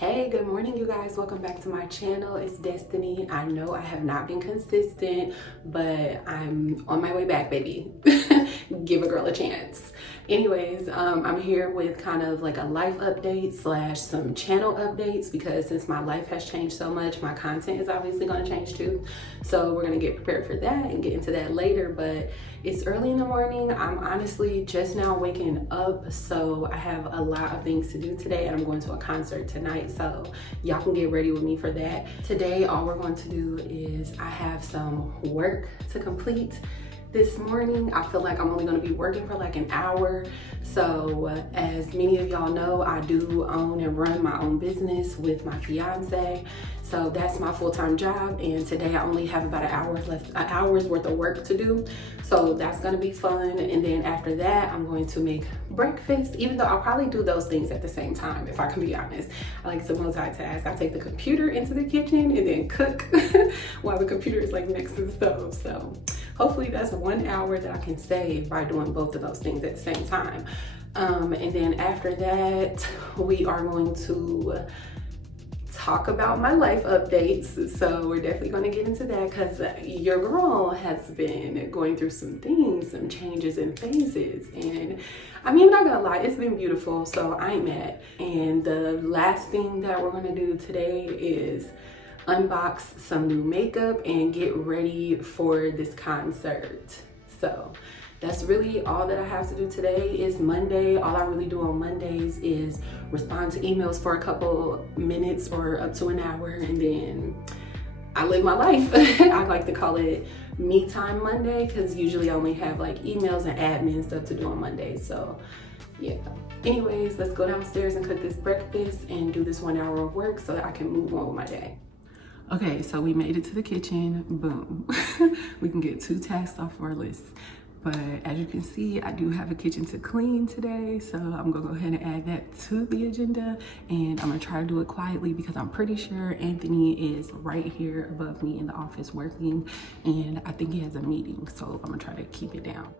Hey, good morning, you guys. Welcome back to my channel. It's Destiny. I know I have not been consistent, but I'm on my way back, baby. Give a girl a chance. Anyways, I'm here with kind of like a life update slash some channel updates because since my life has changed so much, my content is obviously going to change too. So we're going to get prepared for that and get into that later, but it's early in the morning. I'm honestly just now waking up, so I have a lot of things to do today, and I'm going to a concert tonight, so y'all can get ready with me for that. Today, all we're going to do is I have some work to complete. This morning, I feel like I'm only going to be working for like an hour. So as many of y'all know, I do own and run my own business with my fiance. So that's my full-time job. And today I only have about an hour's worth of work to do. So that's going to be fun. And then after that, I'm going to make breakfast, even though I'll probably do those things at the same time, if I can be honest. I like to multitask. I take the computer into the kitchen and then cook while the computer is like next to the stove. So hopefully that's 1 hour that I can save by doing both of those things at the same time. And then after that, we are going to talk about my life updates. So we're definitely going to get into that because your girl has been going through some things, some changes and phases. And I mean, I'm not gonna lie, it's been beautiful. So I ain't mad. And the last thing that we're going to do today is unbox some new makeup and get ready for this concert. So that's really all that I have to do today. Is Monday. All I really do on Mondays is respond to emails for a couple minutes or up to an hour, and then I live my life. I like to call it me time Monday because usually I only have like emails and admin stuff to do on Mondays. So yeah. Anyways, let's go downstairs and cook this breakfast and do this 1 hour of work so that I can move on with my day. Okay, so we made it to the kitchen. Boom. We can get 2 tasks off our list. But as you can see, I do have a kitchen to clean today, so I'm gonna go ahead and add that to the agenda, and I'm gonna try to do it quietly because I'm pretty sure Anthony is right here above me in the office working, and I think he has a meeting, so I'm gonna try to keep it down.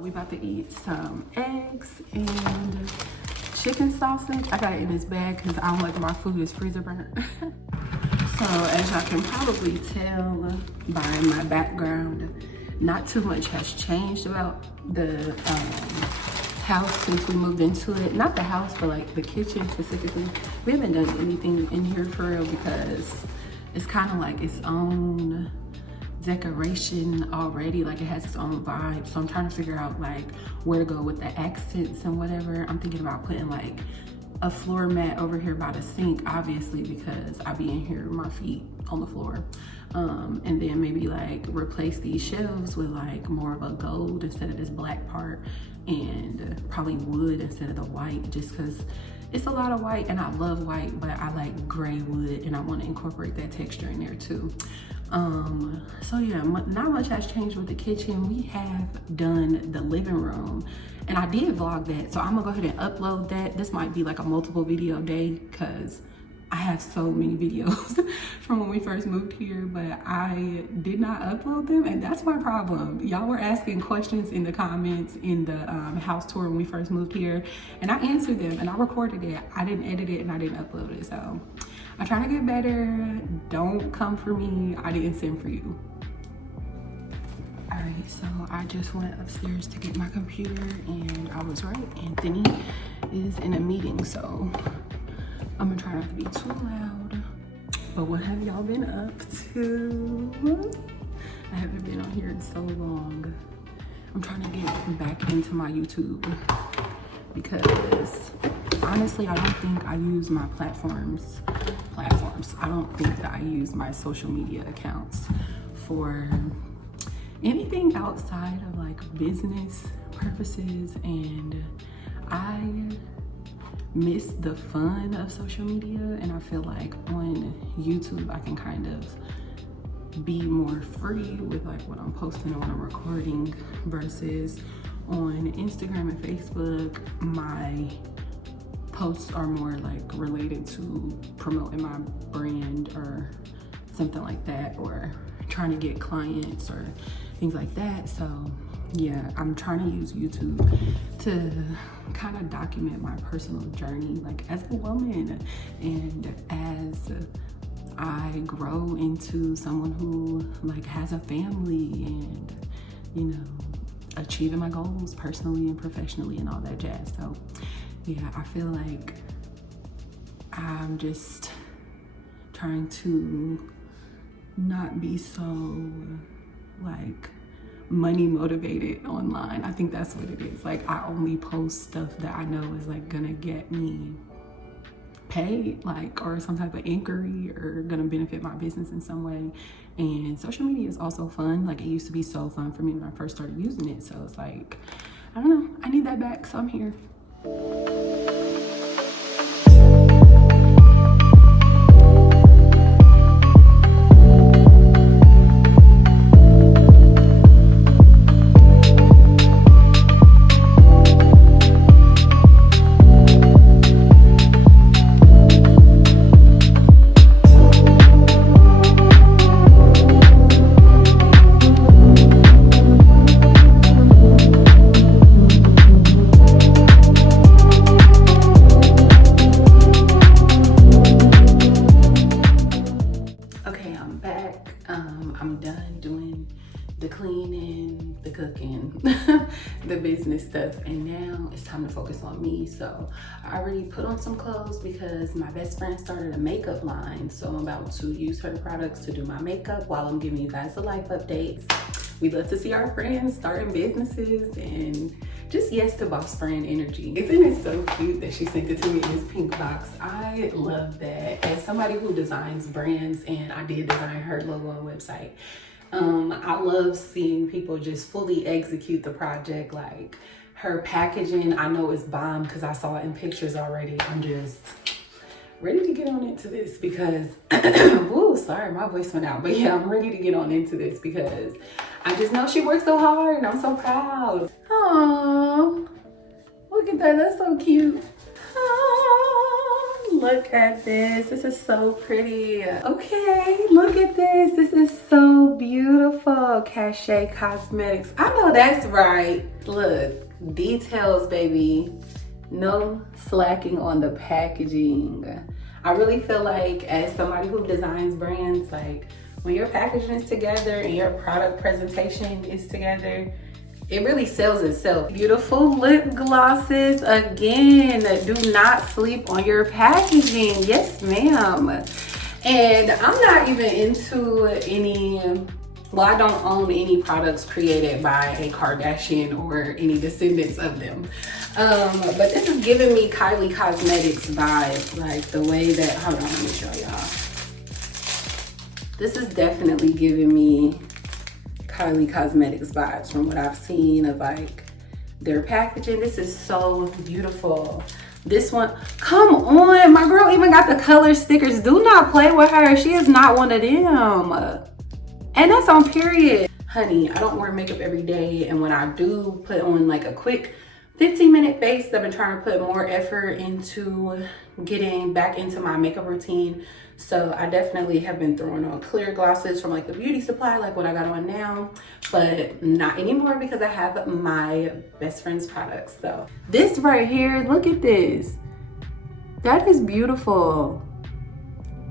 We about to eat some eggs and chicken sausage. I got it in this bag because I don't like my food is freezer burnt. So as y'all can probably tell by my background, not too much has changed about the house since we moved into it. Not the house, but like the kitchen specifically. We haven't done anything in here for real because it's kind of like its own decoration already, like it has its own vibe. So I'm trying to figure out like where to go with the accents and whatever. I'm thinking about putting like a floor mat over here by the sink, obviously, because I be in here with my feet on the floor. And then maybe like replace these shelves with like more of a gold instead of this black part, and probably wood instead of the white, just because it's a lot of white and I love white, but I like gray wood and I want to incorporate that texture in there too. So yeah, not much has changed with the kitchen. We have done the living room and I did vlog that, so I'm gonna go ahead and upload that. This might be like a multiple video day because I have so many videos from when we first moved here, but I did not upload them, and that's my problem. Y'all were asking questions in the comments in the house tour when we first moved here, and I answered them and I recorded it. I didn't edit it and I didn't upload it, so I'm trying to get better. Don't come for me. I didn't send for you. All right, so I just went upstairs to get my computer and I was right. Anthony is in a meeting, so I'm gonna try not to be too loud. But what have y'all been up to? I haven't been on here in so long. I'm trying to get back into my YouTube because honestly, I don't think I use my platforms. I don't think that I use my social media accounts for anything outside of like business purposes, and I miss the fun of social media, and I feel like on YouTube I can kind of be more free with like what I'm posting and what I'm recording, versus on Instagram and Facebook my posts are more like related to promoting my brand or something like that, or trying to get clients or things like that. So yeah, I'm trying to use YouTube to kind of document my personal journey, like as a woman, and as I grow into someone who like has a family and, you know, achieving my goals personally and professionally and all that jazz. So yeah, I feel like I'm just trying to not be so like money motivated online. I think that's what it is. Like, I only post stuff that I know is like gonna get me paid, like, or some type of inquiry, or gonna benefit my business in some way. And social media is also fun. Like, it used to be so fun for me when I first started using it. So it's like, I don't know, I need that back, so I'm here. I'm done doing the cleaning, the cooking, the business stuff, and now it's time to focus on me. So I already put on some clothes because my best friend started a makeup line, so I'm about to use her products to do my makeup while I'm giving you guys the life updates. We love to see our friends starting businesses and just yes to boss friend energy. Isn't it so cute that she sent it to me in this pink box? I love that. As somebody who designs brands, and I did design her logo and website, I love seeing people just fully execute the project. Like, her packaging, I know it's bomb because I saw it in pictures already. I'm just ready to get on into this because, woo, sorry, my voice went out. But yeah, I'm ready to get on into this because I just know she worked so hard and I'm so proud. Aww, look at that, that's so cute. Aww, look at this, this is so pretty. Okay, look at this, this is so beautiful. Cachét Cosmeticz, I know that's right. Look, details, baby. No slacking on the packaging. I really feel like, as somebody who designs brands, like, when your packaging is together and your product presentation is together, it really sells itself. Beautiful lip glosses. Again, do not sleep on your packaging. Yes, ma'am. And I'm not even into any, well, I don't own any products created by a Kardashian or any descendants of them. But this is giving me Kylie Cosmetics vibes, like the way that, hold on, let me show y'all. This is definitely giving me Kylie Cosmetics vibes from what I've seen of like their packaging. This is so beautiful. This one, come on, my girl even got the color stickers. Do not play with her. She is not one of them. And that's on period. Honey, I don't wear makeup every day, and when I do put on like a quick 15-minute face, I've been trying to put more effort into getting back into my makeup routine. So I definitely have been throwing on clear glosses from like the beauty supply, like what I got on now, but not anymore because I have my best friend's products. So this right here, look at this. That is beautiful.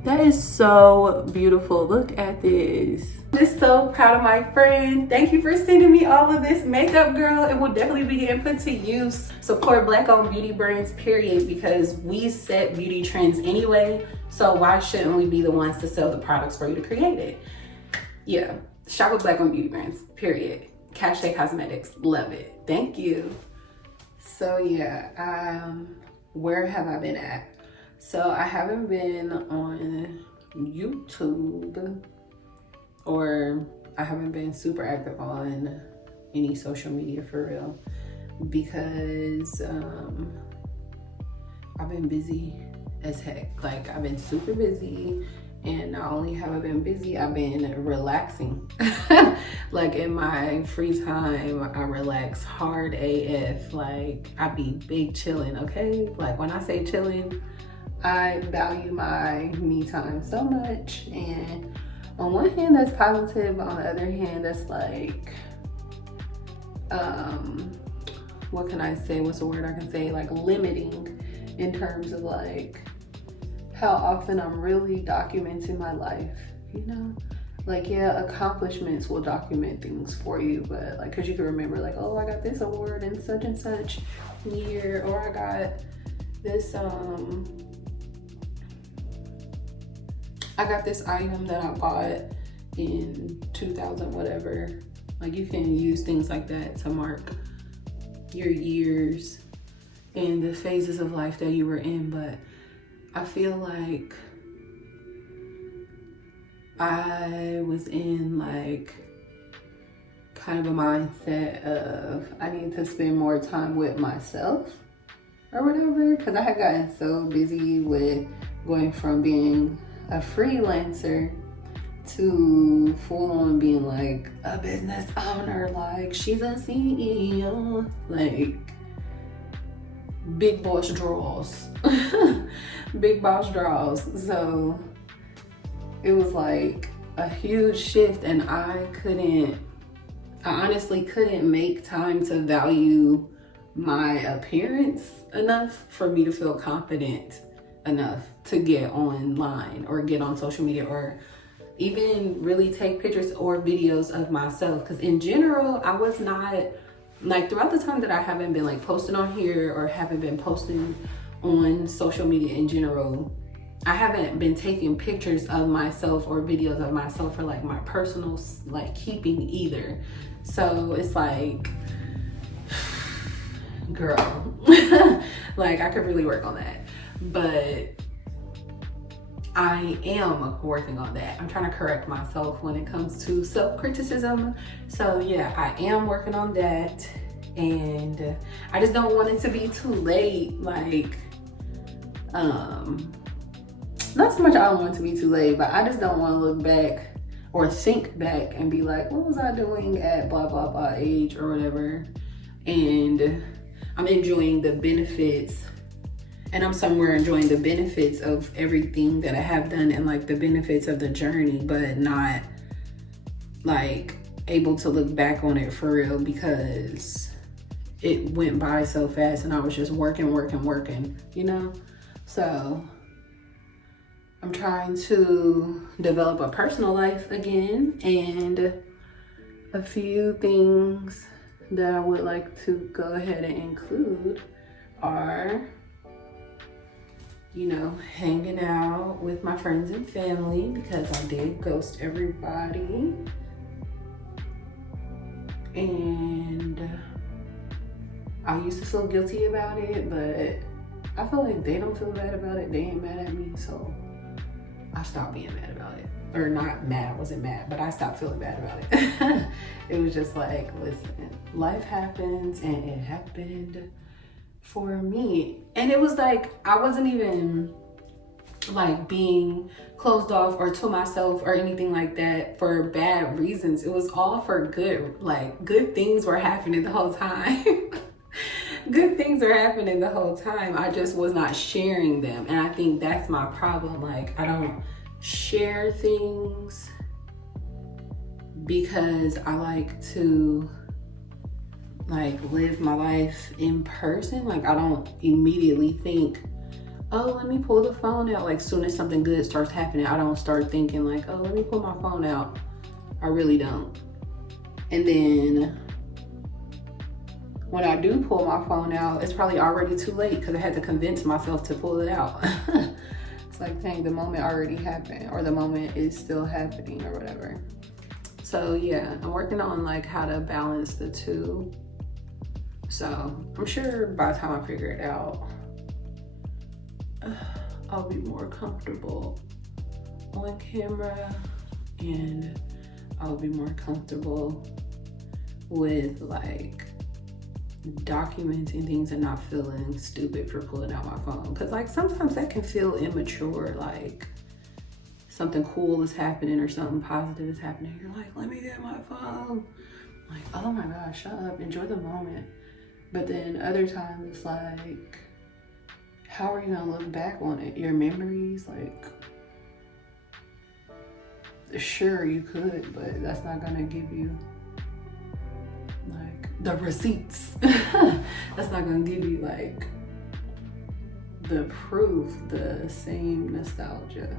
That is so beautiful. Look at this. I'm just so proud of my friend. Thank you for sending me all of this makeup, girl. It will definitely be getting put to use. Support Black-owned beauty brands, period, because we set beauty trends anyway. So why shouldn't we be the ones to sell the products for you to create it? Yeah, shop with Black-owned beauty brands, period. Cachét Cosmeticz, love it. Thank you. So yeah, where have I been at? So I haven't been on YouTube, or I haven't been super active on any social media for real, because I've been busy as heck. Like, I've been super busy, and not only have I been busy, I've been relaxing. Like, in my free time, I relax hard AF. Like, I be big chilling, okay? Like, when I say chilling, I value my me time so much, and on one hand that's positive, but on the other hand that's like, what can I say? What's the word I can say? Like limiting in terms of like how often I'm really documenting my life, you know? Like, yeah, accomplishments will document things for you, but like, cause you can remember like, oh, I got this award in such and such year, or I got this, I got this item that I bought in 2000 whatever. Like you can use things like that to mark your years and the phases of life that you were in. But I feel like I was in like kind of a mindset of I need to spend more time with myself or whatever, because I had gotten so busy with going from being a freelancer to full on being like a business owner, like she's a CEO, like big boss draws. Big boss draws. So it was like a huge shift, and I honestly couldn't make time to value my appearance enough for me to feel confident enough to get online or get on social media or even really take pictures or videos of myself. Because in general, I was not like, throughout the time that I haven't been like posting on here or haven't been posting on social media in general, I haven't been taking pictures of myself or videos of myself for like my personal like keeping either. So it's like, girl, like I could really work on that. But I am working on that. I'm trying to correct myself when it comes to self-criticism. So yeah, I am working on that. And I just don't want it to be too late. Like, not so much I don't want it to be too late, but I just don't want to look back or think back and be like, what was I doing at blah, blah, blah age or whatever. And I'm enjoying the benefits, and I'm somewhere enjoying the benefits of everything that I have done and like the benefits of the journey, but not like able to look back on it for real because it went by so fast and I was just working, you know? So I'm trying to develop a personal life again, and a few things that I would like to go ahead and include are, you know, hanging out with my friends and family, because I did ghost everybody. And I used to feel guilty about it, but I feel like they don't feel bad about it. They ain't mad at me, so I stopped being mad about it. Or not mad, I wasn't mad, but I stopped feeling bad about it. It was just like, listen, life happens, and it happened for me. And it was like, I wasn't even like being closed off or to myself or anything like that for bad reasons. It was all for good. Like, good things were happening the whole time. Good things are happening the whole time. I just was not sharing them. And I think that's my problem. Like, I don't share things because I like to like live my life in person. Like, I don't immediately think, oh, let me pull the phone out. Like, soon as something good starts happening, I don't start thinking like, oh, let me pull my phone out. I really don't. And then when I do pull my phone out, it's probably already too late because I had to convince myself to pull it out. It's like, dang, the moment already happened, or the moment is still happening or whatever. So yeah, I'm working on like how to balance the two. So I'm sure by the time I figure it out, I'll be more comfortable on camera, and I'll be more comfortable with like documenting things and not feeling stupid for pulling out my phone. Cause like sometimes that can feel immature, like something cool is happening or something positive is happening. You're like, let me get my phone. Like, oh my gosh, shut up, enjoy the moment. But then other times it's like, how are you gonna look back on it? Your memories, like, sure you could, but that's not gonna give you like the receipts. That's not gonna give you like the proof, the same nostalgia.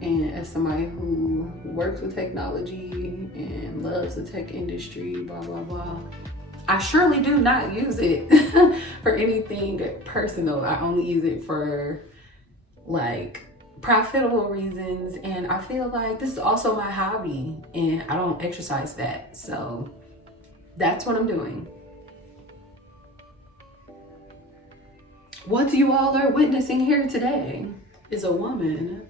And as somebody who works with technology and loves the tech industry, blah, blah, blah, I surely do not use it for anything personal. I only use it for like profitable reasons. And I feel like this is also my hobby and I don't exercise that. So that's what I'm doing. What you all are witnessing here today is a woman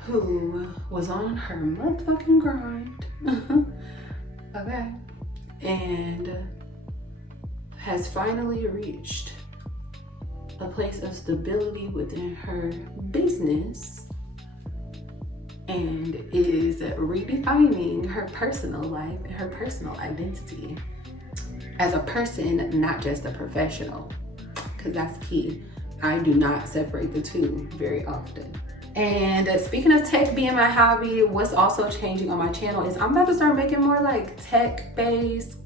who was on her motherfucking grind, okay, and has finally reached a place of stability within her business and is redefining her personal life and her personal identity as a person, not just a professional, because that's key. I do not separate the two very often. And speaking of tech being my hobby, what's also changing on my channel is I'm about to start making more like tech-based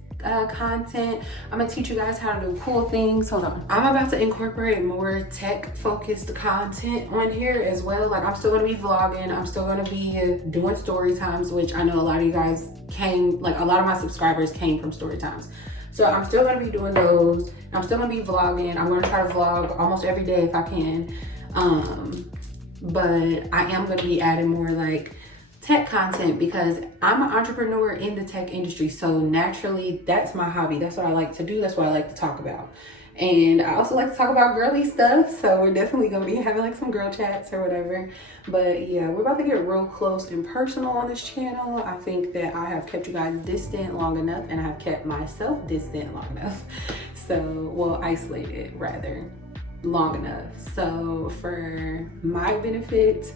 content. I'm gonna teach you guys how to do cool things. Hold on. I'm about to incorporate more tech-focused content on here as well. Like I'm still gonna be vlogging. I'm still gonna be doing story times, which I know a lot of you guys a lot of my subscribers came from story times. So I'm still gonna be doing those. I'm still gonna be vlogging. I'm gonna try to vlog almost every day if I can. But I am gonna be adding more like tech content because I'm an entrepreneur in the tech industry. So naturally, that's my hobby. That's what I like to do. That's what I like to talk about. And I also like to talk about girly stuff. So we're definitely gonna be having like some girl chats or whatever. But yeah, we're about to get real close and personal on this channel. I think that I have kept you guys distant long enough and I've kept myself distant long enough. So, well, isolated rather. Long enough. So for my benefit,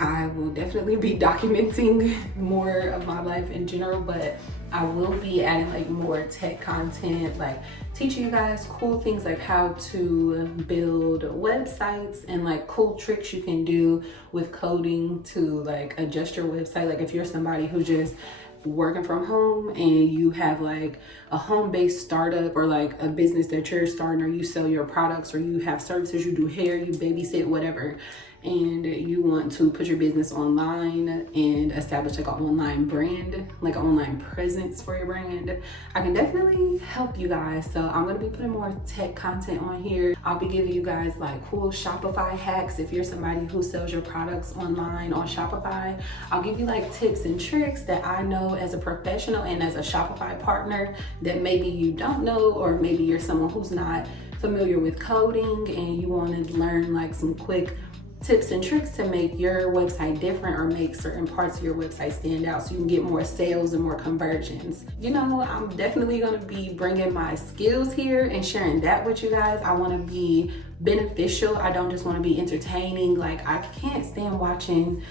I will definitely be documenting more of my life in general, but I will be adding like more tech content, like teaching you guys cool things like how to build websites and like cool tricks you can do with coding to like adjust your website. Like if you're somebody who just working from home and you have like a home-based startup or like a business that you're starting, or you sell your products, or you have services, you do hair, you babysit, whatever, and you want to put your business online and establish like an online brand, like an online presence for your brand, I can definitely help you guys. So I'm gonna be putting more tech content on here. I'll be giving you guys like cool Shopify hacks. If you're somebody who sells your products online on Shopify, I'll give you like tips and tricks that I know as a professional and as a Shopify partner that maybe you don't know, or maybe you're someone who's not familiar with coding and you want to learn like some quick tips and tricks to make your website different or make certain parts of your website stand out so you can get more sales and more conversions. You know, I'm definitely going to be bringing my skills here and sharing that with you guys. I want to be beneficial. I don't just want to be entertaining. Like I can't stand watching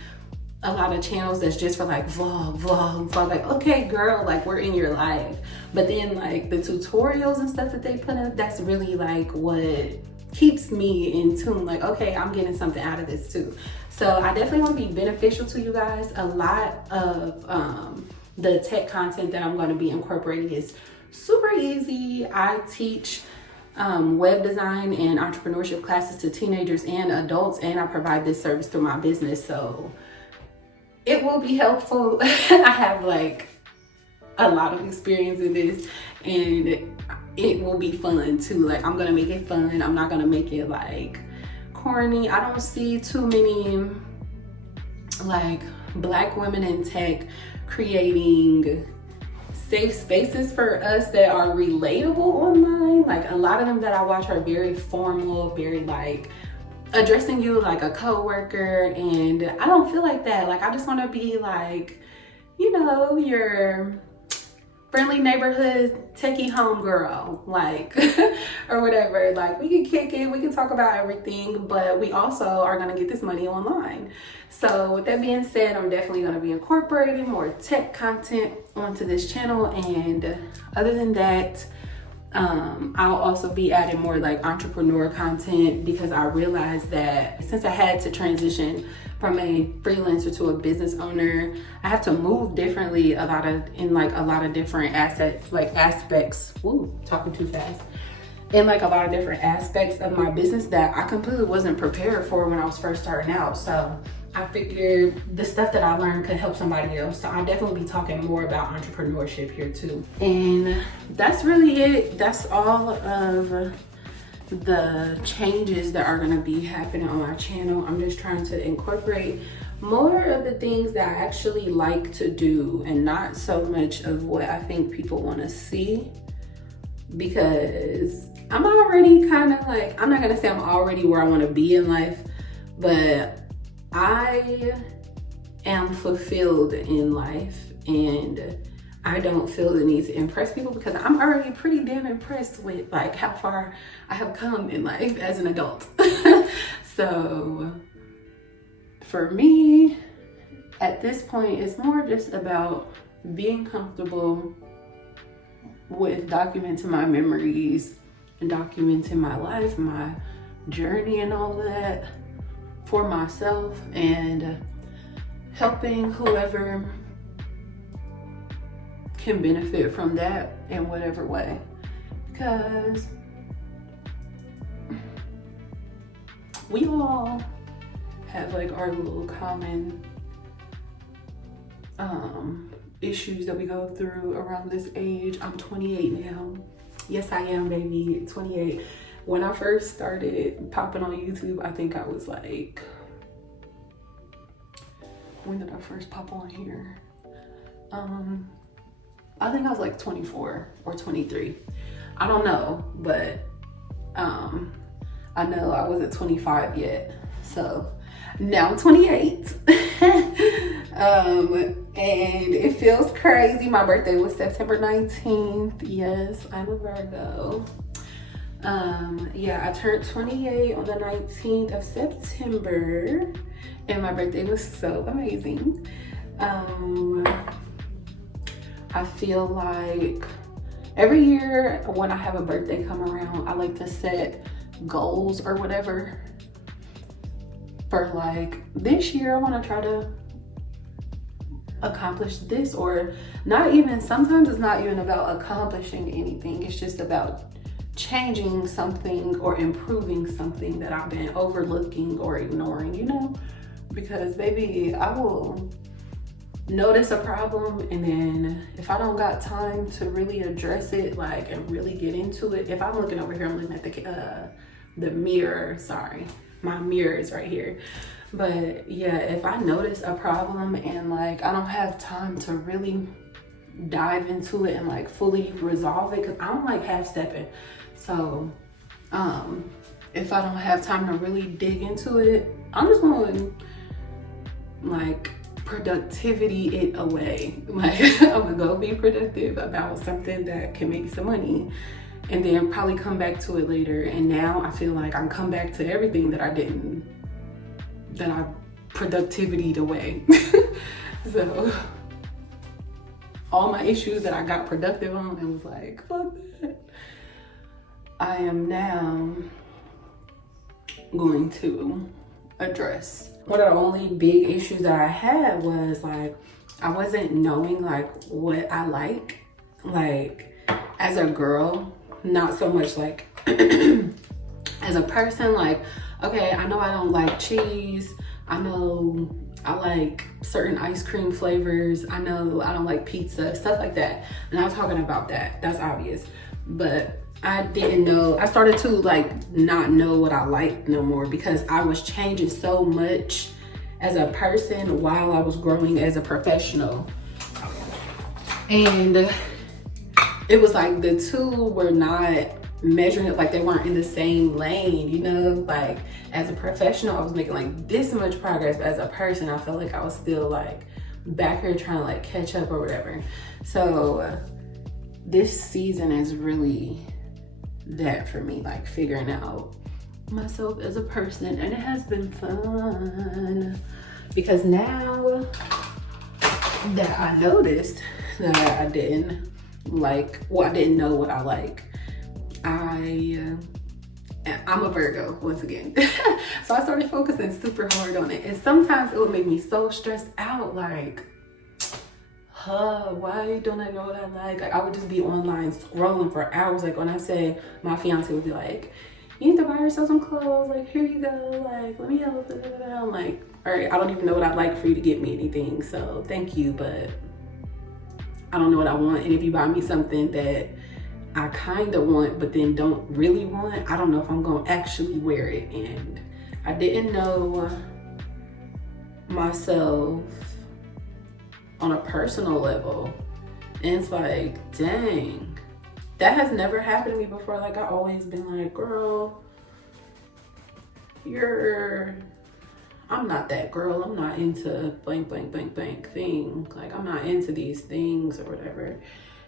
a lot of channels that's just for like vlog. Like, okay, girl, like we're in your life. But then like the tutorials and stuff that they put up, that's really like what keeps me in tune. Like, okay, I'm getting something out of this too. So I definitely want to be beneficial to you guys. A lot of the tech content that I'm going to be incorporating is super easy. I teach web design and entrepreneurship classes to teenagers and adults, and I provide this service through my business. So it will be helpful. I have like a lot of experience in this, and it will be fun too. Like I'm gonna make it fun. I'm not gonna make it like corny. I don't see too many like Black women in tech creating safe spaces for us that are relatable online. Like a lot of them that I watch are very formal, very like addressing you like a coworker, and I don't feel like that. Like I just want to be like, you know, your friendly neighborhood techie homegirl, like or whatever. Like we can kick it, we can talk about everything, but we also are gonna get this money online. So with that being said, I'm definitely gonna be incorporating more tech content onto this channel. And other than that, I'll also be adding more like entrepreneur content, because I realized that since I had to transition from a freelancer to a business owner, I have to move differently in a lot of different aspects. Ooh, talking too fast. In like a lot of different aspects of my business that I completely wasn't prepared for when I was first starting out. So I figured the stuff that I learned could help somebody else. So I'll definitely be talking more about entrepreneurship here too. And that's really it. That's all of the changes that are going to be happening on my channel. I'm just trying to incorporate more of the things that I actually like to do, and not so much of what I think people want to see, because I'm already kind of like, I'm not going to say I'm already where I want to be in life, but I am fulfilled in life, and I don't feel the need to impress people, because I'm already pretty damn impressed with like how far I have come in life as an adult. So for me, at this point, it's more just about being comfortable with documenting my memories and documenting my life, my journey and all that for myself, and helping whoever can benefit from that in whatever way. Because we all have like our little common issues that we go through around this age. I'm 28 now. Yes, I am, baby, 28. When I first started popping on YouTube, I think I was like, when did I first pop on here? I think I was like 24 or 23. I don't know, but I know I wasn't 25 yet. So now I'm 28. And it feels crazy. My birthday was September 19th. Yes, I'm a Virgo. Yeah, I turned 28 on the 19th of September, and my birthday was so amazing. I feel like every year when I have a birthday come around, I like to set goals or whatever. For like this year, I want to try to accomplish this, or not even, sometimes it's not even about accomplishing anything. It's just about changing something or improving something that I've been overlooking or ignoring, you know? Because baby, I will notice a problem, and then if I don't got time to really address it, like, and really get into it, if I'm looking over here, I'm looking at the mirror, sorry, my mirror is right here. But yeah, if I notice a problem and like I don't have time to really dive into it and like fully resolve it, because I'm like half stepping. So if I don't have time to really dig into it, I'm just gonna like productivity it away. Like I'm gonna go be productive about something that can make some money, and then probably come back to it later. And now I feel like I'm come back to everything that I productivity'd away. So all my issues that I got productive on and was like, fuck that, I am now going to address. One of the only big issues that I had was like, I wasn't knowing like what I like as a girl, not so much like as a person. Like, okay, I know I don't like cheese. I know I like certain ice cream flavors. I know I don't like pizza, stuff like that. And I was talking about that, that's obvious. But I didn't know, I started to like not know what I liked no more, because I was changing so much as a person while I was growing as a professional. And it was like the two were not measuring it, like they weren't in the same lane, you know? Like as a professional, I was making like this much progress, but as a person, I felt like I was still like back here trying to like catch up or whatever. So this season is really that for me, like figuring out myself as a person, and it has been fun, because now that I noticed that I didn't like, well, I didn't know what I like, I'm a Virgo once again. So I started focusing super hard on it. And sometimes it would make me so stressed out, like, why don't I know what I like? Like, I would just be online scrolling for hours. Like, when I say, my fiance would be like, you need to buy yourself some clothes. Like, here you go. Like, let me help. I'm like, all right, I don't even know what I'd like for you to get me anything. So thank you, but I don't know what I want. And if you buy me something that I kind of want, but then don't really want, I don't know if I'm going to actually wear it. And I didn't know myself on a personal level. And it's like, dang, that has never happened to me before. Like, I always been like, girl, I'm not that girl. I'm not into blank, blank, blank, blank thing. Like, I'm not into these things or whatever.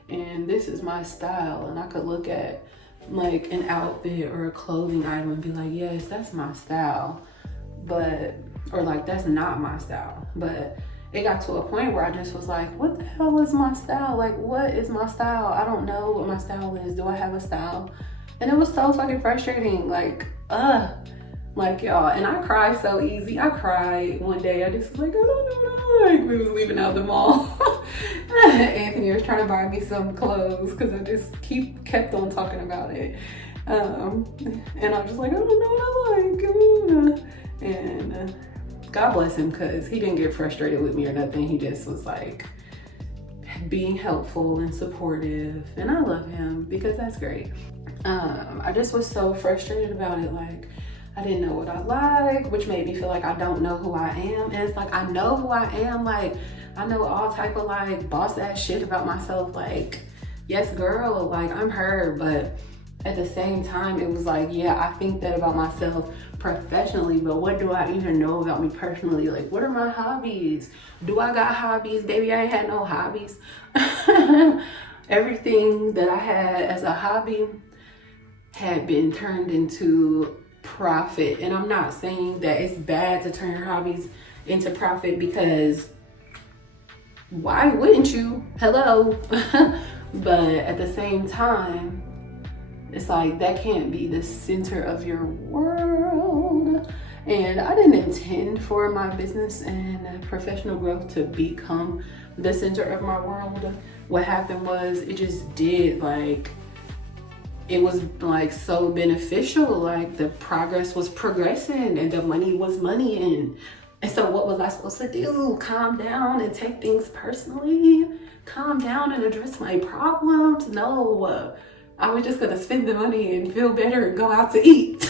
And this is my style. And I could look at like an outfit or a clothing item and be like, yes, that's my style. But, or like, that's not my style. But it got to a point where I just was like, what the hell is my style? Like, what is my style? I don't know what my style is. Do I have a style? And it was so fucking frustrating. Like, y'all. And I cry so easy. I cried one day. I just was like, I don't know. Like, we was leaving out the mall. Anthony was trying to buy me some clothes because I just kept on talking about it. And I'm just like, I don't know what I like. And God bless him, because he didn't get frustrated with me or nothing. He just was like being helpful and supportive. And I love him because that's great. I just was so frustrated about it. Like, I didn't know what I like, which made me feel like I don't know who I am. And it's like, I know who I am. Like, I know all type of like boss ass shit about myself. Like, yes, girl, like, I'm her. But at the same time, it was like, yeah, I think that about myself professionally, but what do I even know about me personally? Like, what are my hobbies? Do I got hobbies? Baby, I ain't had no hobbies. Everything that I had as a hobby had been turned into profit. And I'm not saying that it's bad to turn your hobbies into profit, because why wouldn't you? Hello. But at the same time, it's like, that can't be the center of your world. And I didn't intend for my business and professional growth to become the center of my world. What happened was, it just did. Like, it was like so beneficial. Like, the progress was progressing and the money was money. And so what was I supposed to do? Calm down and take things personally? Calm down and address my problems? No. I was just gonna spend the money and feel better and go out to eat.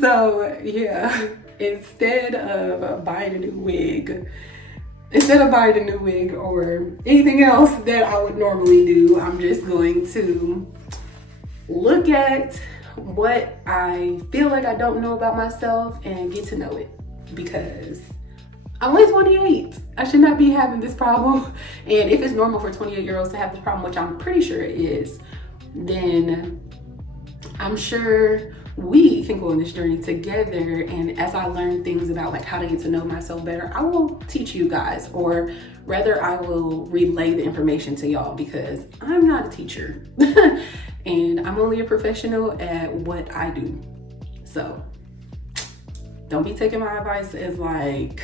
So yeah, instead of buying a new wig or anything else that I would normally do, I'm just going to look at what I feel like I don't know about myself and get to know it, because I'm only 28. I should not be having this problem. And if it's normal for 28-year-olds to have this problem, which I'm pretty sure it is, then I'm sure we can go on this journey together. And as I learn things about like how to get to know myself better, I will teach you guys, or rather I will relay the information to y'all, because I'm not a teacher and I'm only a professional at what I do. So don't be taking my advice as like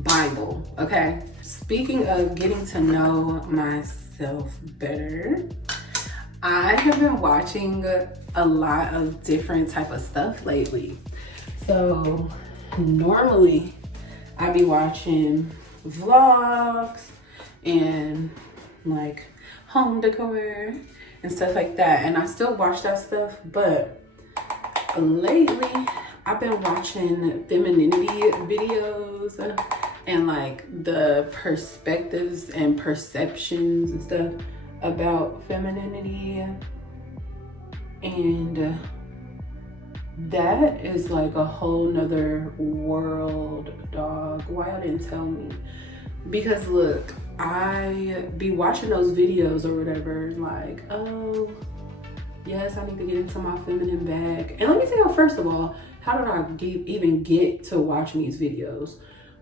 Bible, okay? Speaking of getting to know myself better, I have been watching a lot of different type of stuff lately. So normally I be watching vlogs and like home decor and stuff like that, and I still watch that stuff, but lately I've been watching femininity videos and like the perspectives and perceptions and stuff about femininity, and that is like a whole nother world, dog. Why y'all didn't tell me? Because look, I be watching those videos or whatever, like, oh yes, I need to get into my feminine bag. And let me tell you, first of all, how did I even get to watching these videos?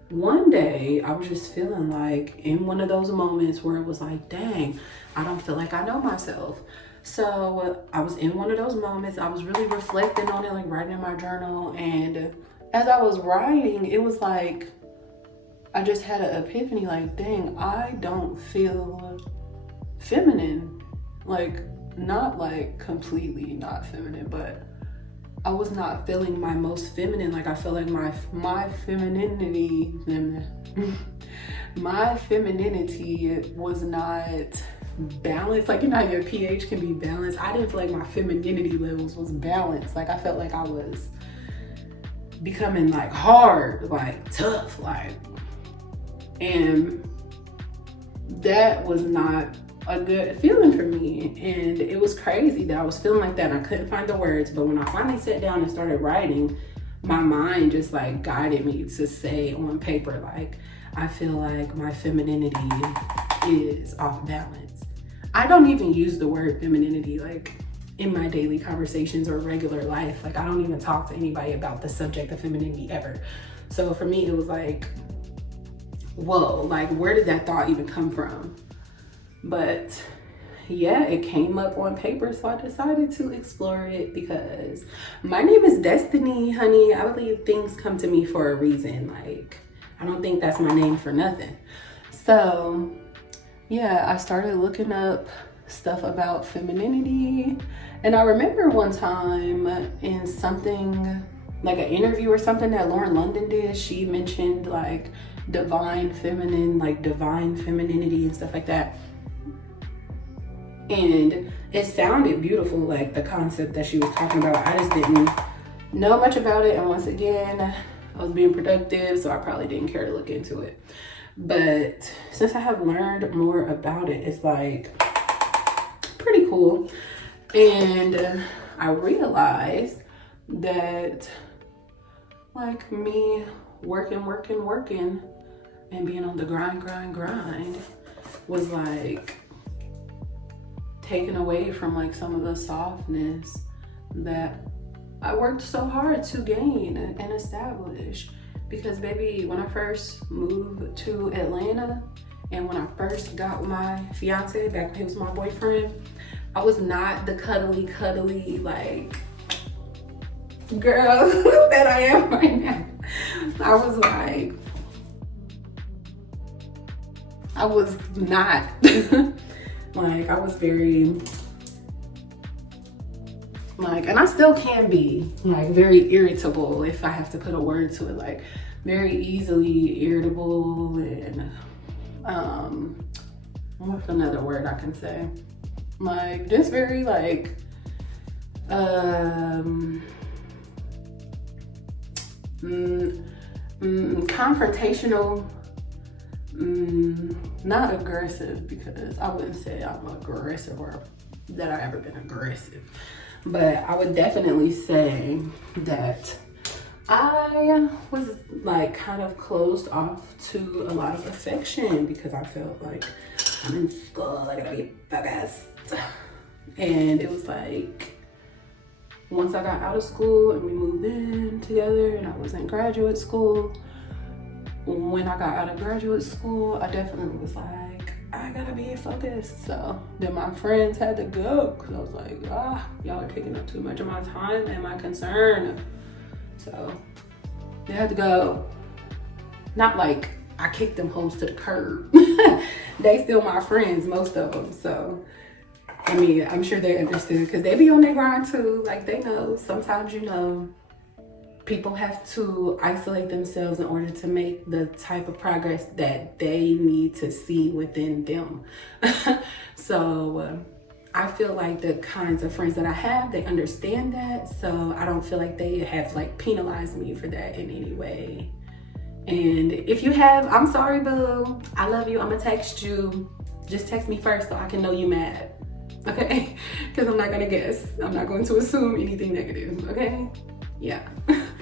one day I was just feeling like in one of those moments where it was like, dang, I don't feel like I know myself. So I was in one of those moments. I was really reflecting on it, like writing in my journal. And as I was writing, it was like, I just had an epiphany, like, dang, I don't feel feminine. Like, not like completely not feminine, but I was not feeling my most feminine. Like, I feel like my femininity, my femininity was not balanced. Like, you know how your pH can be balanced? I didn't feel like my femininity levels was balanced. Like, I felt like I was becoming like hard, like tough, like, and that was not a good feeling for me. And it was crazy that I was feeling like that and I couldn't find the words. But when I finally sat down and started writing, my mind just like guided me to say on paper, like, I feel like my femininity is off balance. I don't even use the word femininity like in my daily conversations or regular life. Like, I don't even talk to anybody about the subject of femininity ever. So for me, it was like, whoa, like, where did that thought even come from? But yeah, it came up on paper, so I decided to explore it because my name is Destiny, honey. I believe things come to me for a reason. Like, I don't think that's my name for nothing. So yeah, I started looking up stuff about femininity. And I remember one time in something like an interview or something that Lauren London did, she mentioned like divine feminine, like divine femininity and stuff like that. And it sounded beautiful, like the concept that she was talking about. I just didn't know much about it. And once again, I was being productive, so I probably didn't care to look into it. But since I have learned more about it, it's like pretty cool. And I realized that like me working and being on the grind was like taken away from like some of the softness that I worked so hard to gain and establish. Because baby, when I first moved to Atlanta and when I first got my fiance, back when he was my boyfriend, I was not the cuddly like girl that I am right now. I was like, I was not. Like, I was very, like, and I still can be, like, very irritable if I have to put a word to it, like, very easily irritable and, what's another word I can say? Like, just very, like, confrontational. Not aggressive, because I wouldn't say I'm aggressive or that I've ever been aggressive, but I would definitely say that I was like kind of closed off to a lot of affection because I felt like I'm in school, I gotta be focused. And it was like once I got out of school and we moved in together and I was in graduate school, when I got out of graduate school, I definitely was like, I gotta be focused. So then my friends had to go because I was like, y'all are taking up too much of my time and my concern. So they had to go. Not like I kicked them hoes to the curb. They still my friends, most of them. So, I mean, I'm sure they understood because they be on their grind too. Like, they know sometimes, you know, people have to isolate themselves in order to make the type of progress that they need to see within them. So I feel like the kinds of friends that I have, they understand that. So I don't feel like they have like penalized me for that in any way. And if you have, I'm sorry, boo. I love you. I'm gonna text you. Just text me first so I can know you mad. Okay? Because I'm not gonna guess. I'm not going to assume anything negative. Okay? Yeah.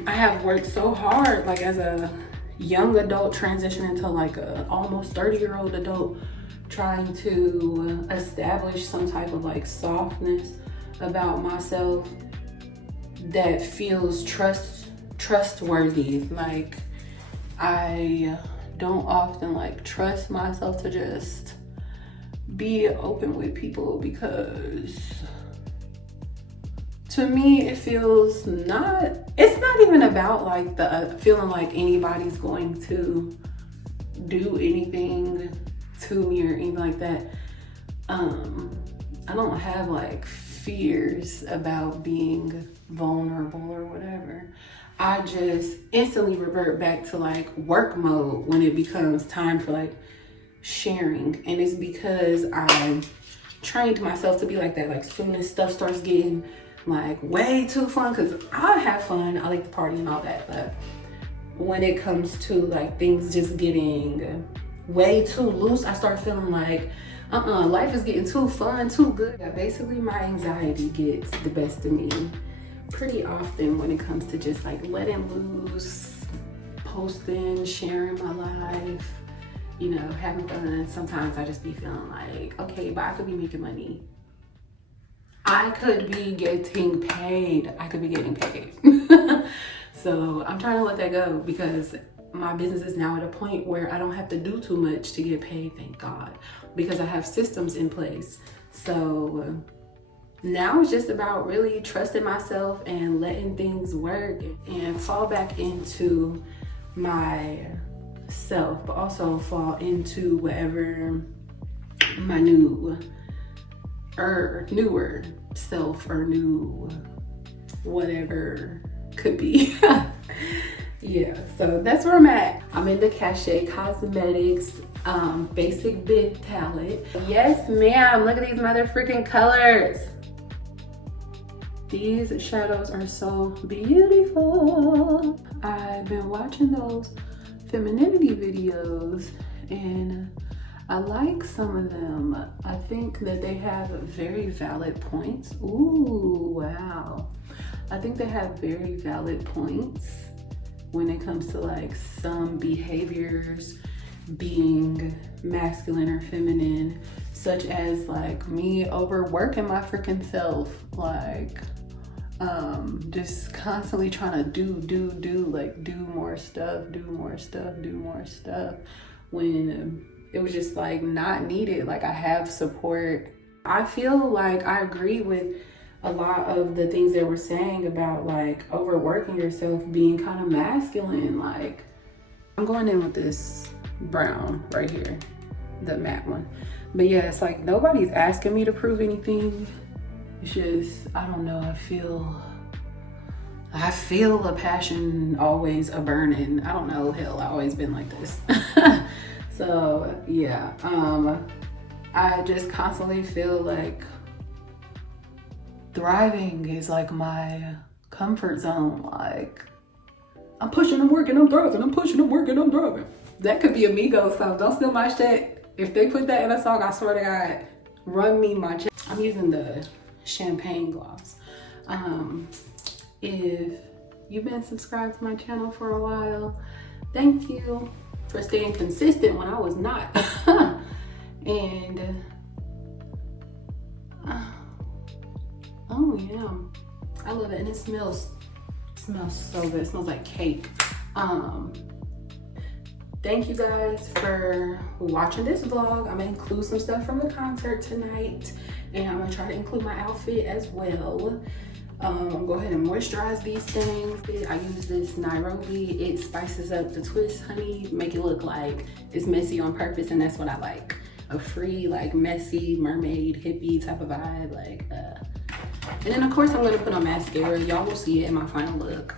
I have worked so hard, like as a young adult transitioning to like a almost 30-year-old adult, trying to establish some type of like softness about myself that feels trustworthy. Like, I don't often like trust myself to just be open with people, because to me it feels it's not even about like the feeling like anybody's going to do anything to me or anything like that. I don't have like fears about being vulnerable or whatever. I just instantly revert back to like work mode when it becomes time for like sharing. And it's because I trained myself to be like that. Like soon as stuff starts getting like way too fun, because I have fun, I like to party and all that, but when it comes to like things just getting way too loose, I start feeling like life is getting too fun, too good. Basically my anxiety gets the best of me pretty often when it comes to just like letting loose, posting, sharing my life, you know, having fun. Sometimes I just be feeling like, okay, but I could be making money. I could be getting paid. So I'm trying to let that go, because my business is now at a point where I don't have to do too much to get paid, thank God, because I have systems in place. So now it's just about really trusting myself and letting things work and fall back into myself, but also fall into whatever my newer self or new whatever could be. Yeah, so that's where I'm at. I'm in the Cachét Cosmeticz basic big palette. Yes, ma'am, look at these mother freaking colors. These shadows are so beautiful. I've been watching those femininity videos and I like some of them. I think that they have very valid points. Ooh, wow. I think they have very valid points when it comes to like some behaviors being masculine or feminine, such as like me overworking my freaking self, like just constantly trying to do more stuff, when it was just like not needed. Like I have support. I feel like I agree with a lot of the things they were saying about like overworking yourself being kind of masculine. Like I'm going in with this brown right here, the matte one. But yeah, it's like nobody's asking me to prove anything. It's just, I don't know, I feel a passion, always a burning. I don't know, hell, I've always been like this. So yeah, I just constantly feel like thriving is like my comfort zone. Like I'm pushing, I'm working, I'm thriving. I'm pushing, I'm working, I'm thriving. That could be Amigos song. Don't steal my shit. If they put that in a song, I swear to God, run me my check. I'm using the champagne gloss. If you've been subscribed to my channel for a while, thank you for staying consistent when I was not. And oh yeah, I love it. And it smells so good. It smells like cake. Thank you guys for watching this vlog. I'm gonna include some stuff from the concert tonight, and I'm gonna try to include my outfit as well. Go ahead and moisturize these things. I use this Nairobi. It spices up the twist honey, make it look like it's messy on purpose, and that's what I like. A free, like messy mermaid hippie type of vibe, like and then of course I'm gonna put on mascara. Y'all will see it in my final look.